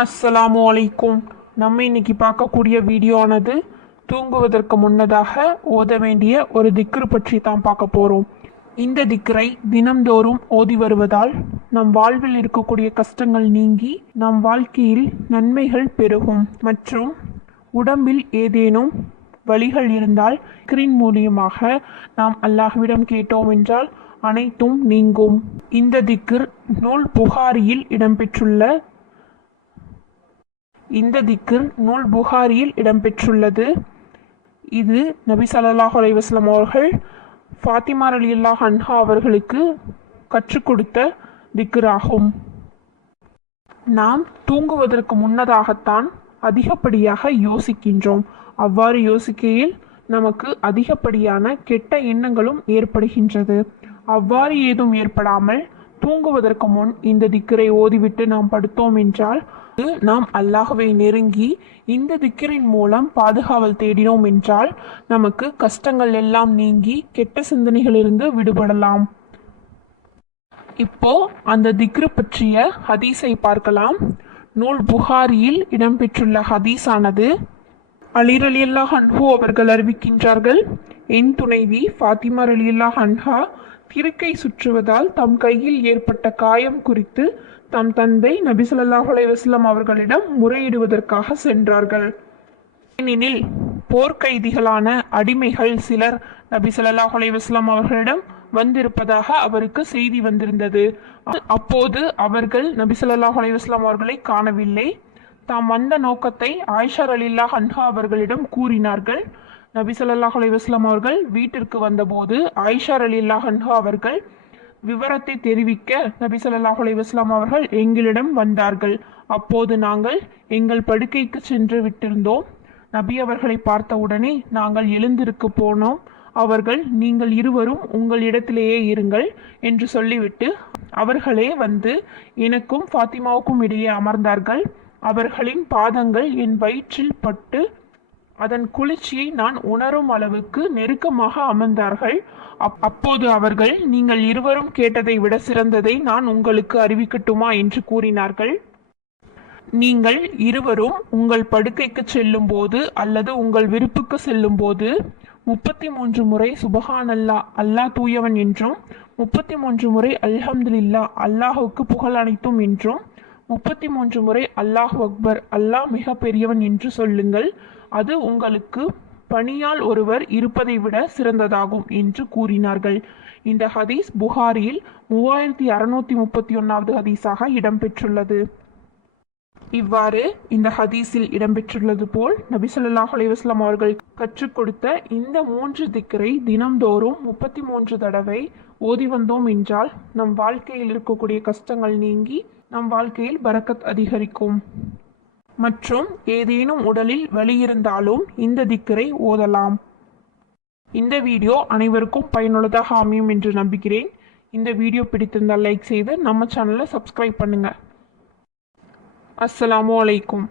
அஸ்ஸலாமு அலைக்கும். நம்ம இன்னைக்கு பார்க்கக்கூடிய வீடியோ ஆனது தூங்குவதற்கு முன்னதாக ஓத வேண்டிய ஒரு திக்ரு பற்றி தான் பார்க்க போகிறோம். இந்த திக்ரை தினம்தோறும் ஓதி வருவதால் நம் வாழ்வில் இருக்கக்கூடிய கஷ்டங்கள் நீங்கி நம் வாழ்க்கையில் நன்மைகள் பெருகும். மற்றும் உடம்பில் ஏதேனும் வலிகள் இருந்தால் திக்ரின் மூலியமாக நாம் அல்லாஹ்விடம் கேட்டோம் என்றால் அனைத்தும் நீங்கும். இந்த திக்ர் நூல் புகாரியில் இடம்பெற்றுள்ளது. இது நபி ஸல்லல்லாஹு அலைஹி வஸல்லம் அவர்கள் ஃபாத்திமா ரலியல்லாஹு அன்ஹா அவர்களுக்கு கற்றுக் கொடுத்த திக்ர் ஆகும். நாம் தூங்குவதற்கு முன்னதாகத்தான் அதிகப்படியாக யோசிக்கின்றோம். அவ்வாறு யோசிக்கையில் நமக்கு அதிகப்படியான கெட்ட எண்ணங்களும் ஏற்படுகின்றது. அவ்வாறு ஏதும் ஏற்படாமல் தூங்குவதற்கு முன் இந்த திக்ரை ஓதிவிட்டு நாம் படுத்தோம் என்றால் நாம் அல்லாஹ்வை நெருங்கி இந்த திக்ரின் மூலம் பாதுகாவல் தேடினோம் என்றால் நமக்கு கஷ்டங்கள் எல்லாம் நீங்கி கெட்ட சிந்தனைகளிலிருந்து விடுபடலாம். இப்போ அந்த திக்ரு பற்றிய ஹதீஸை பார்க்கலாம். நூல் புகாரியில் இடம்பெற்றுள்ள ஹதீஸானது அலி ரலியல்லாஹு அன்ஹு அவர்கள் அறிவிக்கின்றார்கள், என் துணைவி ஃபாத்திமா ரலியல்லாஹு அன்ஹா திருக்கை சுற்றுவதால் தம் கையில் ஏற்பட்ட காயம் குறித்து தம் தந்தை நபி ஸல்லல்லாஹு அலைஹி வஸல்லம் அவர்களிடம் முறையிடுவதற்காக சென்றார்கள். ஏனெனில் போர்க்கைதிகளான அடிமைகள் சிலர் நபி ஸல்லல்லாஹு அலைஹி வஸல்லம் அவர்களிடம் வந்திருப்பதாக அவருக்கு செய்தி வந்திருந்தது. அப்போது அவர்கள் நபி ஸல்லல்லாஹு அலைஹி வஸல்லம் அவர்களை காணவில்லை. தாம் வந்த நோக்கத்தை ஆயிஷா ரலியல்லாஹு அன்ஹா அவர்களிடம் கூறினார்கள். நபி ஸல்லல்லாஹு அலைஹி வஸல்லம் அவர்கள் வீட்டிற்கு வந்தபோது ஆயிஷா ரலியல்லாஹு அன்ஹா அவர்கள் விவரத்தை தெரிவிக்க நபி ஸல்லல்லாஹு அலைஹி வஸல்லம் அவர்கள் எங்களிடம் வந்தார்கள். அப்போது நாங்கள் எங்கள் படுக்கைக்கு சென்று விட்டிருந்தோம். நபி அவர்களை பார்த்தவுடனே நாங்கள் எழுந்திருக்கு போனோம். அவர்கள், நீங்கள் இருவரும் உங்கள் இடத்திலேயே இருங்கள் என்று சொல்லிவிட்டு அவர்களே வந்து எனக்கும் ஃபாத்திமாவுக்கும் இடையே அமர்ந்தார்கள். அவர்களின் பாதங்கள் என் வயிற்றில் பட்டு அதன் குளிர்ச்சியை நான் உணரும் அளவுக்கு நெருக்கமாக அமர்ந்தார்கள். அப்போது அவர்கள், நீங்கள் இருவரும் கேட்டதை விட சிறந்ததை நான் உங்களுக்கு அறிவிக்கட்டுமா என்று கூறினார்கள். நீங்கள் இருவரும் உங்கள் படுக்கைக்கு செல்லும் போது அல்லது உங்கள் விருப்புக்கு செல்லும் போது 33 முறை சுபஹானல்லாஹ் அல்லாஹ் தூயவன் என்றும் 33 முறை அல்ஹம்துலில்லாஹ் அல்லாஹுக்கு புகழ் அனைத்தும் என்றும் 33 முறை அல்லாஹ் அக்பர் அல்லாஹ் மிக பெரியவன் என்று சொல்லுங்கள். அது உங்களுக்கு பணியால் ஒருவர் இருப்பதை விட சிறந்ததாகும் என்று கூறினார்கள். இந்த ஹதீஸ் புகாரியில் 3631வது ஹதீஸாக இடம்பெற்றுள்ளது. இவ்வாறு இந்த ஹதீஸில் இடம்பெற்றுள்ளது போல் நபி ஸல்லல்லாஹு அலைஹி வஸல்லம் அவர்கள் கற்றுக் கொடுத்த இந்த 3 திக்ரை தினம்தோறும் 33 தடவை ஓதி வந்தோம் என்றால் நம் வாழ்க்கையில் இருக்கக்கூடிய கஷ்டங்கள் நீங்கி நம் வாழ்க்கையில் பரக்கத் அதிகரிக்கும். மற்றும் ஏதேனும் உடலில் வலி இருந்தாலும் இந்த திக்ரை ஓதலாம். இந்த வீடியோ அனைவருக்கும் பயனுள்ளதாக அமையும் என்று நம்புகிறேன். இந்த வீடியோ பிடித்திருந்தால் லைக் செய்து நம்ம சேனலை சப்ஸ்கிரைப் பண்ணுங்க. அஸ்ஸலாமு அலைக்கும்.